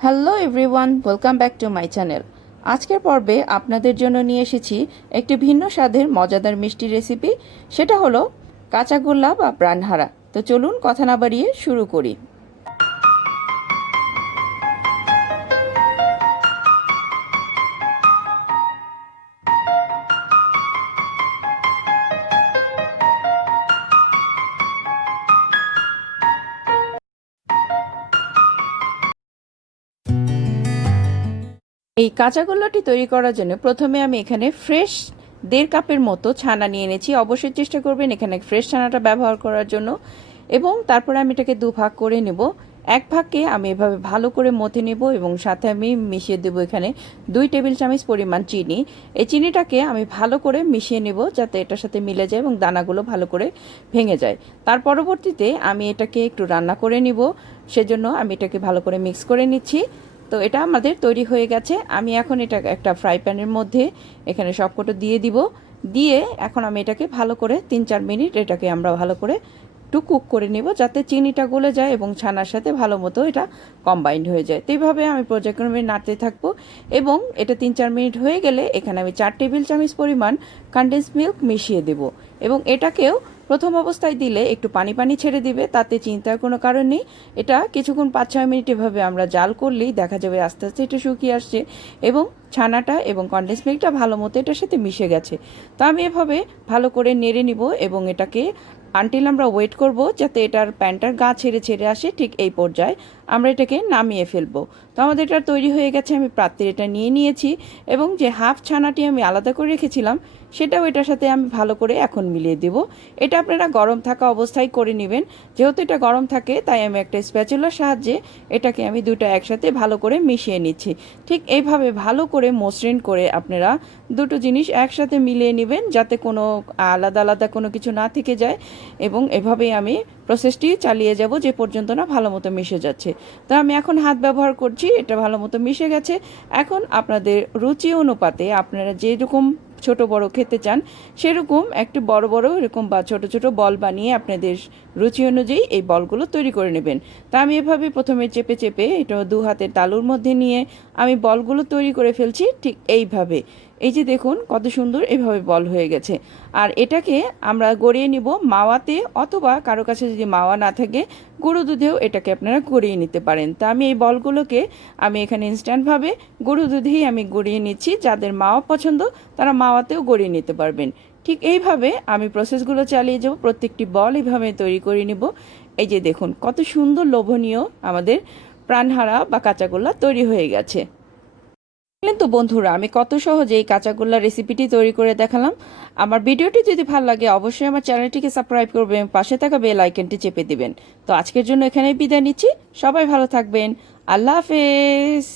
Hello everyone, welcome back to my channel. আজকের পর্বে আপনাদের জন্য নিয়ে এসেছি একটি ভিন্ন স্বাদের মজাদার মিষ্টি রেসিপি। সেটা হলো কাঁচা গোল্লা বা প্রাণহারা। তো চলুন কথা না বাড়িয়ে শুরু করি। এই কাঁচা গোল্লাটি তৈরি করার জন্য প্রথমে আমি এখানে ফ্রেশ 1.5 কাপের মতো ছানা নিয়ে এনেছি। অবশ্যই চেষ্টা করবেন এখানে ফ্রেশ ছানাটা ব্যবহার করার জন্য। এবং তারপরে আমি এটাকে 2 ভাগ করে নেব। এক ভাগকে আমি এভাবে ভালো করে মথে নেব এবং সাথে আমি মিশিয়ে দেব এখানে 2 টেবিল চামচ পরিমাণ চিনি। এই চিনিটাকে আমি ভালো করে মিশিয়ে নেব যাতে এটার সাথে মিলে যায় এবং দানাগুলো ভালো করে ভেঙে যায়। তার পরবর্তীতে আমি এটাকে একটু রান্না করে নিব, সেজন্য আমি এটাকে ভালো করে মিক্স করে নিচ্ছি। তো এটা আমাদের তৈরি হয়ে গেছে। আমি এখন এটা একটা ফ্রাই প্যানের মধ্যে এখানে সবকটা দিয়ে দিব। দিয়ে এখন আমি এটাকে ভালো করে 3-4 মিনিট এটাকে আমরা ভালো করে একটু কুক করে নেব যাতে চিনিটা গলে যায় এবং ছানার সাথে ভালো মতো এটা কম্বাইন্ড হয়ে যায়। তো এইভাবে আমি পর্যায়ক্রমে নাড়তে থাকবো এবং এটা 3-4 মিনিট হয়ে গেলে এখানে আমি 4 টেবিল চামচ পরিমাণ কনডেন্স মিল্ক মিশিয়ে দেব এবং এটাকেও প্রথম অবস্থায় দিলে একটু পানি পানি ছেড়ে দিবে, তাতে চিন্তার কোনো কারণ নেই। এটা কিছুক্ষণ 5-6 মিনিট এভাবে আমরা জাল করলেই দেখা যাবে আস্তে আস্তে এটা শুকিয়ে আসছে এবং ছানাটা এবং কনডেন্স মিল্কটা ভালো মতো এটার সাথে মিশে গেছে। তো আমি এভাবে ভালো করে নেড়ে নিব এবং এটাকে আনটিল আমরা ওয়েট করব যাতে এটার প্যানটার গা ছেড়ে ছেড়ে আসে। ঠিক এই পর্যায়ে আমরা এটাকে নামিয়ে ফেলবো। তো আমাদের এটা তৈরি হয়ে গেছে। আমি পাত্রে এটা নিয়ে নিয়েছি এবং যে হাফ ছানাটি আমি আলাদা করে রেখেছিলাম সেটাও এটার সাথে আমি ভালো করে এখন মিলিয়ে দেব। এটা আপনারা গরম থাকা অবস্থায় করে নেবেন। যেহেতু এটা গরম থাকে তাই আমি একটা স্প্যাচুলার সাহায্যে এটাকে আমি দুটো একসাথে ভালো করে মিশিয়ে নিচ্ছি। ঠিক এইভাবে ভালো করে মসৃণ করে আপনারা দুটো জিনিস একসাথে মিলিয়ে নেবেন যাতে কোনো আলাদা আলাদা কোনো কিছু না থেকে যায়। এবং এভাবেই আমি প্রসেসটি চালিয়ে যাব যে পর্যন্ত না ভালো মতো মিশে যাচ্ছে। তো আমি এখন হাত ব্যবহার করছি, এটা ভালো মতো মিশে গেছে। এখন আপনাদের রুচি অনুপাতে আপনারা যেরকম ছোট বড় খেতে চান সেরকম একটু বড় বড় এরকম বা ছোট ছোট বল বানিয়ে আপনাদের রুচি অনুযায়ী এই বলগুলো তৈরি করে নেবেন। তা আমি এভাবে প্রথমে চেপে চেপে এটা 2 হাতের তালুর মধ্যে নিয়ে আমি বলগুলো তৈরি করে ফেলছি ঠিক এইভাবে। এই যে দেখুন কত সুন্দর এভাবে বল হয়ে গেছে। আর এটাকে আমরা গড়িয়ে নিব মাওয়াতে, অথবা কারো কাছে যদি মাওয়া না থাকে গরু দুধেও এটাকে আপনারা গড়িয়ে নিতে পারেন। তা আমি এই বলগুলোকে আমি এখানে ইনস্ট্যান্টভাবে গরু দুধেই আমি গড়িয়ে নিচ্ছি। যাদের মাওয়া পছন্দ তারা মাওয়াতেও গড়িয়ে নিতে পারবেন। ঠিক এইভাবে আমি প্রসেসগুলো চালিয়ে যাব, প্রত্যেকটি বল এইভাবে তৈরি করে নিব। এই যে দেখুন কত সুন্দর লোভনীয় আমাদের প্রাণহারা বা কাঁচাগোল্লা তৈরি হয়ে গেছে। তো বন্ধুরা, আমি কত সহজে এই কাঁচাগোল্লা রেসিপিটি তৈরি করে দেখালাম। আমার ভিডিওটি যদি ভালো লাগে অবশ্যই আমার চ্যানেলটিকে সাবস্ক্রাইব করবেন, পাশে থাকা বেল আইকনটি চেপে দিবেন। তো আজকের জন্য এখানেই বিদায় নিচ্ছি। সবাই ভালো থাকবেন। আল্লাহ হাফেজ।